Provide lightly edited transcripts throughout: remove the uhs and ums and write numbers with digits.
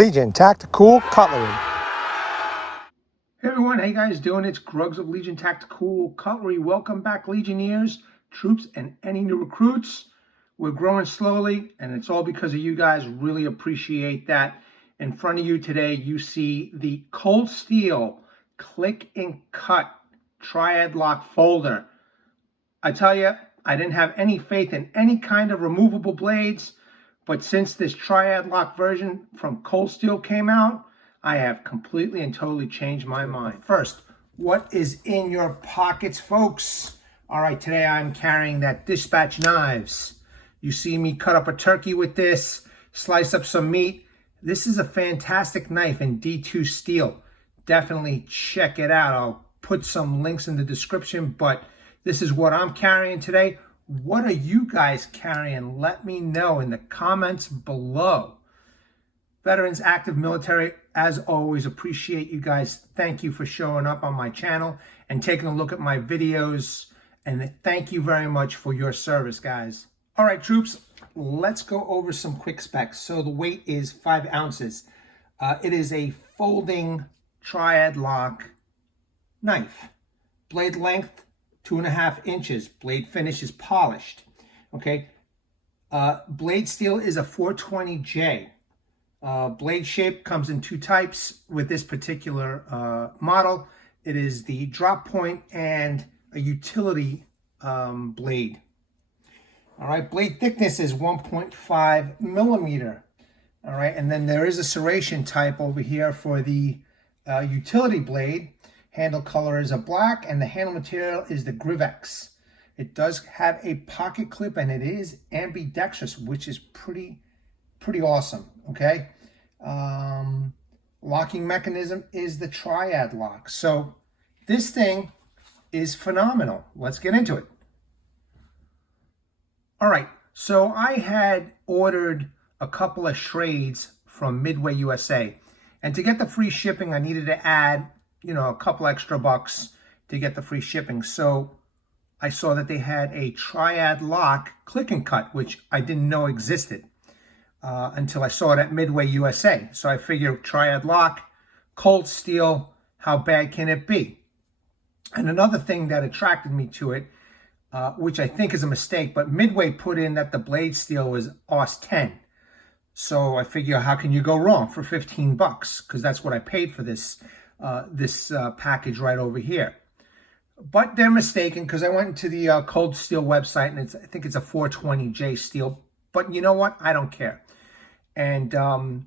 Legion Tactical Cutlery. Hey everyone, how you guys doing? It's Grugs of Legion Tactical Cutlery. Welcome back, Legionnaires, troops, and any new recruits. We're growing slowly, and it's all because of you guys. Really appreciate that. In front of you today, you see the Cold Steel Click and Cut TriAd lock folder. I tell you, I didn't have any faith in any kind of removable blades, but since this TriAd lock version from Cold Steel came out, I have completely and totally changed my mind. First, what is in your pockets, folks? All right, today I'm carrying that dispatch knives. You see me cut up a turkey with this, slice up some meat. This is a fantastic knife in D2 steel. Definitely check it out. I'll put some links in the description, but this is what I'm carrying today. What are you guys carrying? Let me know in the comments below. Veterans, active military, as always, appreciate you guys. Thank you for showing up on my channel and taking a look at my videos. And thank you very much for your service, guys. All right, troops, let's go over some quick specs. So the weight is 5 ounces. It is a folding TriAd lock knife. Blade length, 2.5 inches. Blade finish is polished. Okay. Blade steel is a 420J. Blade shape comes in 2 types with this particular model. It is the drop point and a utility blade. All right, blade thickness is 1.5 millimeter. All right, and then there is a serration type over here for the utility blade. Handle color is a black, and the handle material is the Grivex. It does have a pocket clip, and it is ambidextrous, which is pretty awesome. Okay, locking mechanism is the TriAd lock. So this thing is phenomenal. Let's get into it. All right, so I had ordered a couple of Shrades from Midway USA, and to get the free shipping, I needed to add, a couple extra bucks to get the free shipping. So I saw that they had a TriAd lock click and cut, which I didn't know existed until I saw it at Midway USA. So I figured TriAd lock, Cold Steel, how bad can it be? And another thing that attracted me to it, which I think is a mistake, but Midway put in that the blade steel was AUS 10. So I figure, how can you go wrong for 15 bucks? Because that's what I paid for this package right over here. But they're mistaken, because I went into the Cold Steel website, and I think it's a 420J steel. But you know what? I don't care. And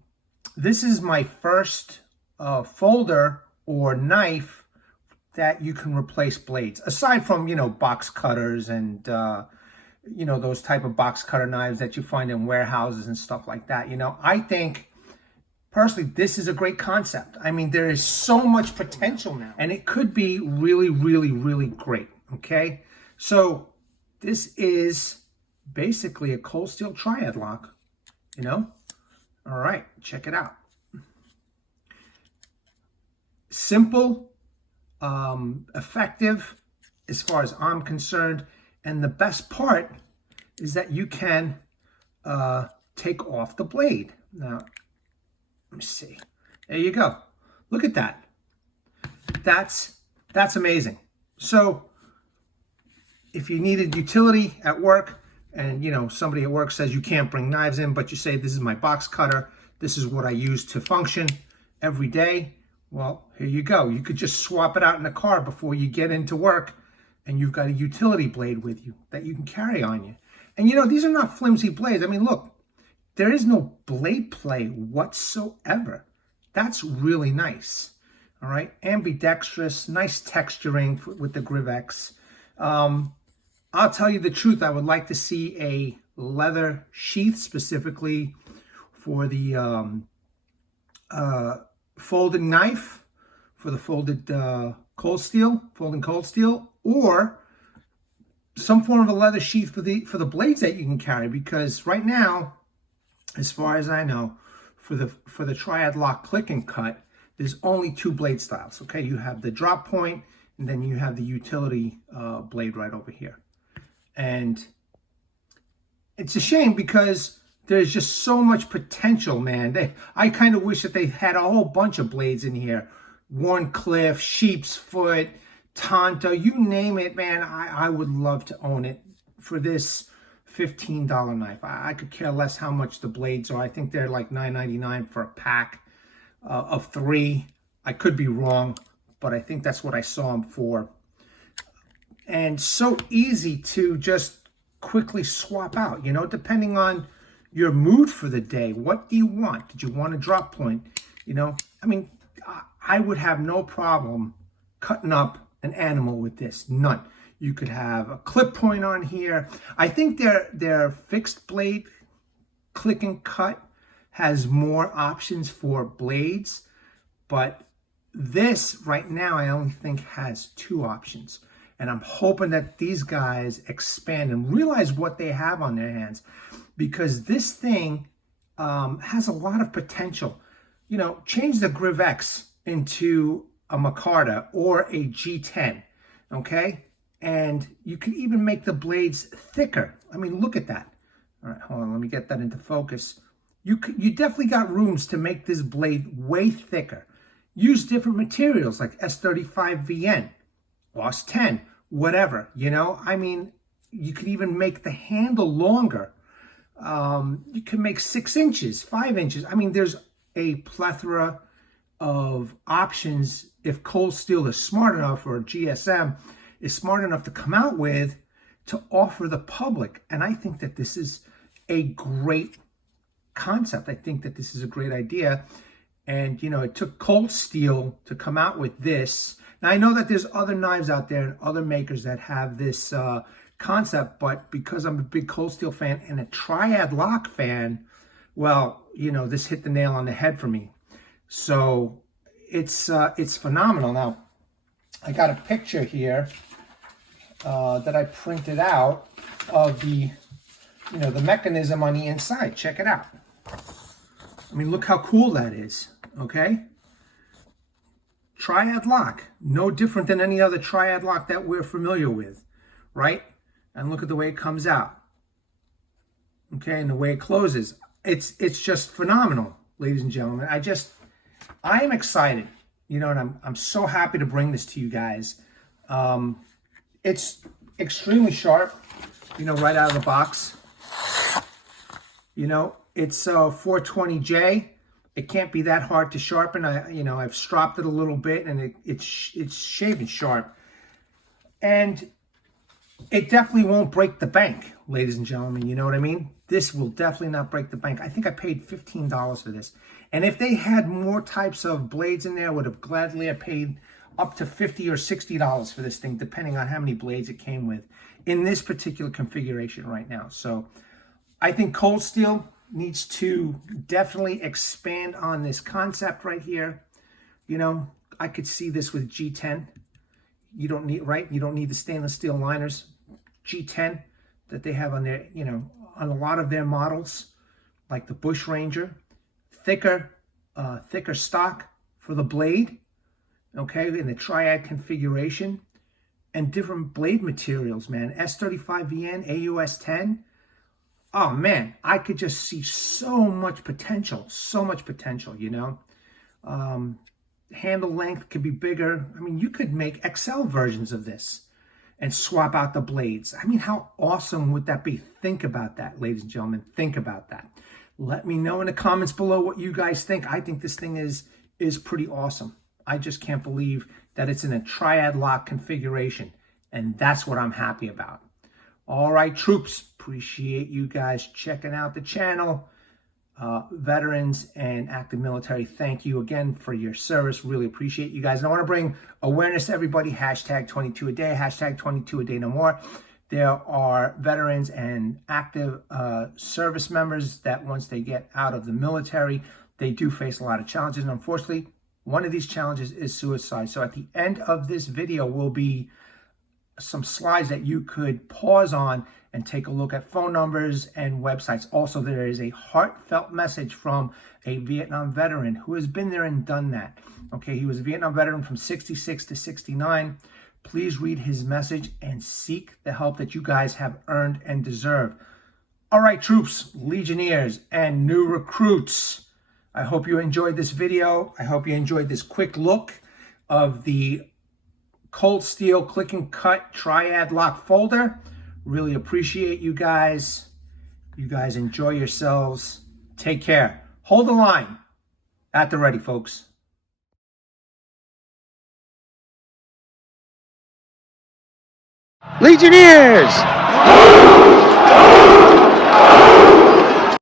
this is my first folder or knife that you can replace blades, aside from, box cutters and, those type of box cutter knives that you find in warehouses and stuff like that. I think, personally, this is a great concept. I mean, there is so much potential now, and it could be really, really, really great, okay? So this is basically a Cold Steel TriAd lock, All right, check it out. Simple, effective as far as I'm concerned, and the best part is that you can take off the blade. Now, let me see. There you go. Look at that. That's amazing. So if you needed utility at work, and somebody at work says you can't bring knives in, but you say, this is my box cutter, this is what I use to function every day, well, here you go. You could just swap it out in the car before you get into work, and you've got a utility blade with you that you can carry on you. And these are not flimsy blades. I mean, look, there is no blade play whatsoever. That's really nice. All right, ambidextrous, nice texturing with the Grivex. I'll tell you the truth, I would like to see a leather sheath specifically for the folding knife, for the folded folding cold steel, or some form of a leather sheath for the blades that you can carry. Because right now, as far as I know, for the TriAd lock click and cut, there's only 2 blade styles. Okay, you have the drop point, and then you have the utility blade right over here. And it's a shame, because there's just so much potential, man. I kind of wish that they had a whole bunch of blades in here. Warncliffe, Sheep's Foot, Tonto, you name it, man. I would love to own it for this $15 knife. I could care less how much the blades are. I think they're like $9.99 for a pack of 3. I could be wrong, but I think that's what I saw them for. And so easy to just quickly swap out, you know, depending on your mood for the day. What do you want? Did you want a drop point? You know, I mean, I would have no problem cutting up an animal with this. None. You could have a clip point on here. I think their fixed blade click and cut has more options for blades, but this right now I only think has 2 options. And I'm hoping that these guys expand and realize what they have on their hands, because this thing has a lot of potential. You know, change the Griv X into a Micarta or a G10, okay? And you can even make the blades thicker. I mean, look at that. All right, hold on, let me get that into focus. You definitely got rooms to make this blade way thicker. Use different materials like S35VN, OS 10, whatever, you know? I mean, you could even make the handle longer. You can make 6 inches, 5 inches. I mean, there's a plethora of options if Cold Steel is smart enough, or GSM is smart enough to come out with, to offer the public. And I think that this is a great concept. I think that this is a great idea. And, you know, it took Cold Steel to come out with this. Now, I know that there's other knives out there and other makers that have this concept, but because I'm a big Cold Steel fan and a TriAd lock fan, well, you know, this hit the nail on the head for me. So it's phenomenal. Now, I got a picture here that I printed out of the, you know, the mechanism on the inside. Check it out. I mean, look how cool that is, okay? TriAd lock, no different than any other TriAd lock that we're familiar with, right? And look at the way it comes out, okay? And the way it closes. It's just phenomenal, ladies and gentlemen. I am excited, you know, and I'm so happy to bring this to you guys. It's extremely sharp, you know, right out of the box. You know, it's 420J. It can't be that hard to sharpen. I've stropped it a little bit, and it's shaving sharp. And it definitely won't break the bank, ladies and gentlemen. You know what I mean? This will definitely not break the bank. I think I paid $15 for this. And if they had more types of blades in there, I would have gladly paid up to $50 or $60 for this thing, depending on how many blades it came with in this particular configuration right now. So I think Cold Steel needs to definitely expand on this concept right here. You know, I could see this with G10. You don't need, right? You don't need the stainless steel liners. G10 that they have on their, you know, on a lot of their models, like the Bush Ranger. Thicker stock for the blade, okay, in the TriAd configuration, and different blade materials, man. S35VN, AUS 10. Oh man, I could just see so much potential, you know. Handle length could be bigger. I mean, you could make XL versions of this and swap out the blades. I mean, how awesome would that be? Think about that, ladies and gentlemen. Think about that. Let me know in the comments below what you guys think. I think this thing is pretty awesome. I just can't believe that it's in a TriAd lock configuration, and that's what I'm happy about. All right, troops, appreciate you guys checking out the channel. Veterans and active military, thank you again for your service. Really appreciate you guys. And I want to bring awareness to everybody. Hashtag 22 a day, hashtag 22 a day no more. There are veterans and active service members that once they get out of the military, they do face a lot of challenges. And unfortunately, one of these challenges is suicide. So at the end of this video will be some slides that you could pause on and take a look at phone numbers and websites. Also, there is a heartfelt message from a Vietnam veteran who has been there and done that. Okay, he was a Vietnam veteran from 66 to 69. Please read his message and seek the help that you guys have earned and deserve. All right, troops, legionnaires, and new recruits. I hope you enjoyed this video. I hope you enjoyed this quick look of the cold steel click and cut TriAd lock folder. Really appreciate you guys. You guys enjoy yourselves. Take care. Hold the line. At the ready, folks. Legionnaires!